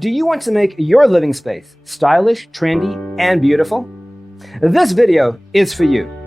Do you want to make your living space stylish, trendy, and beautiful? This video is for you.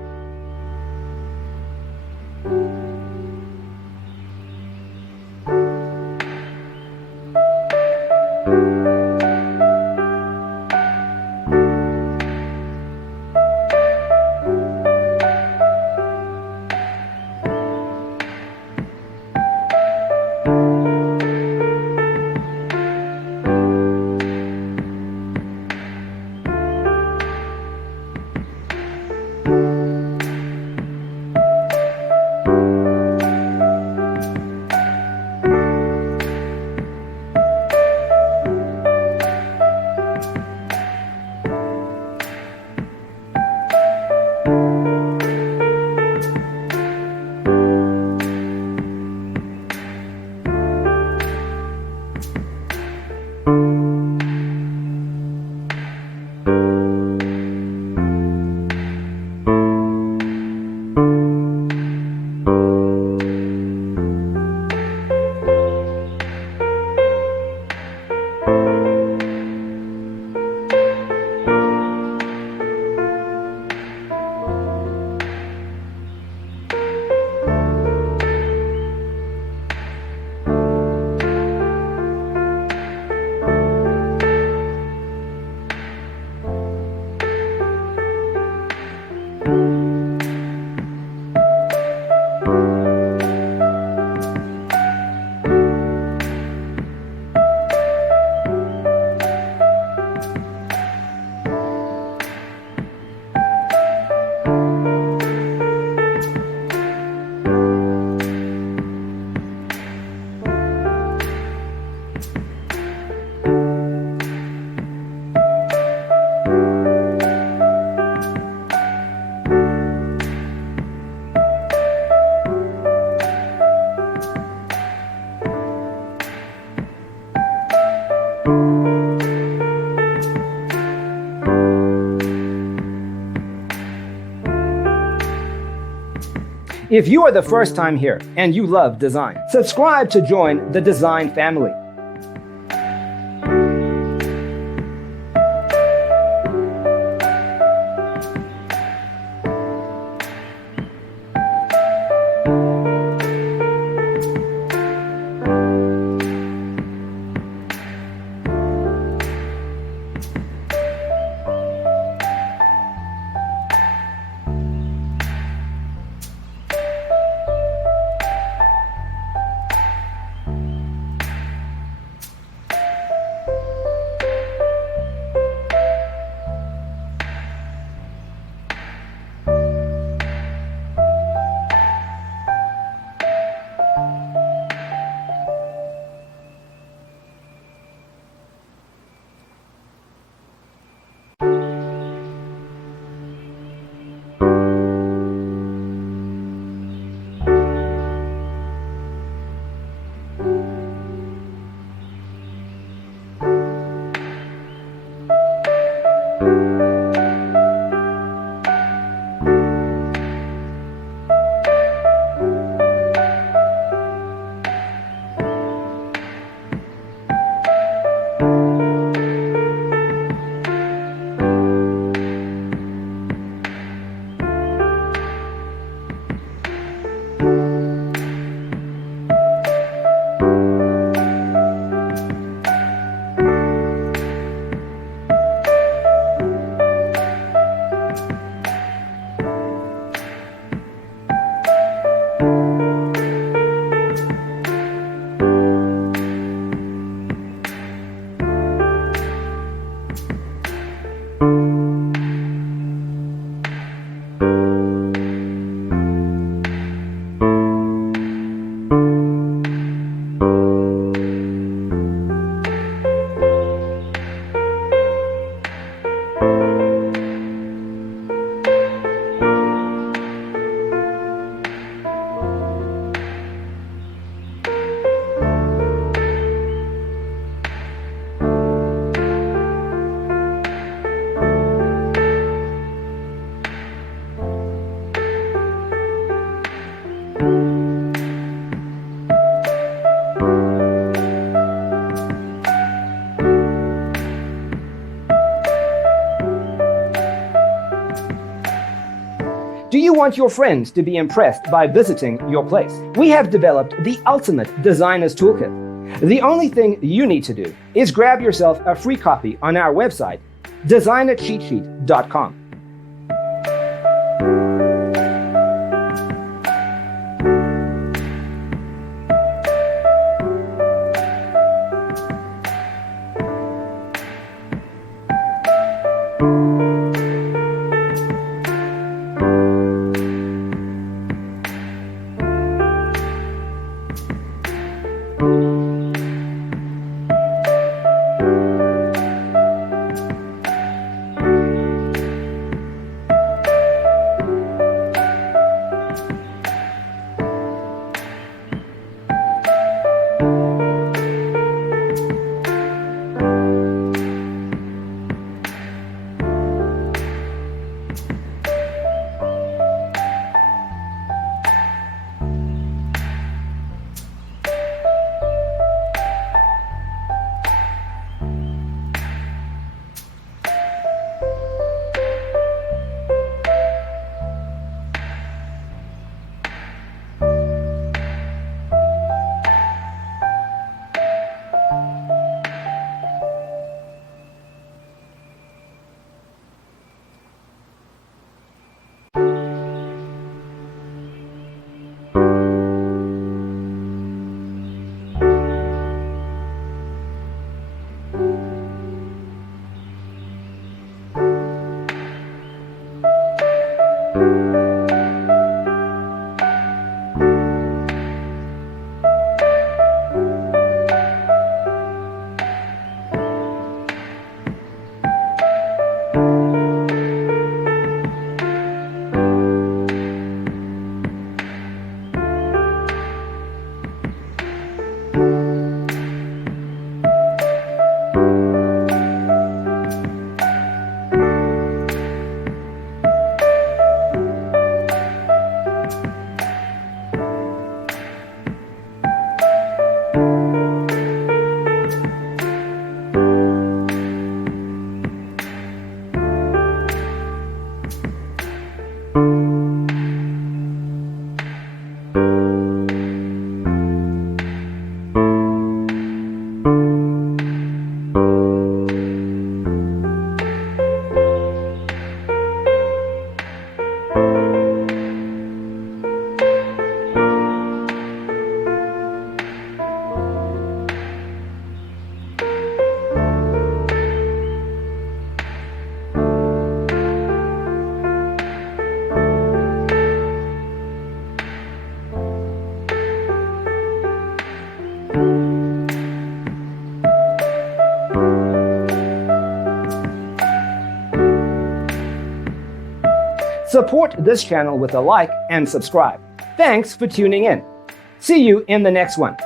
If you are the first time here and you love design, subscribe to join the design family. you want your friends to be impressed by visiting your place. We have developed the ultimate designer's toolkit. The only thing you need to do is grab yourself a free copy on our website, designercheatsheet.com. Support this channel with a like and subscribe. Thanks for tuning in. See you in the next one.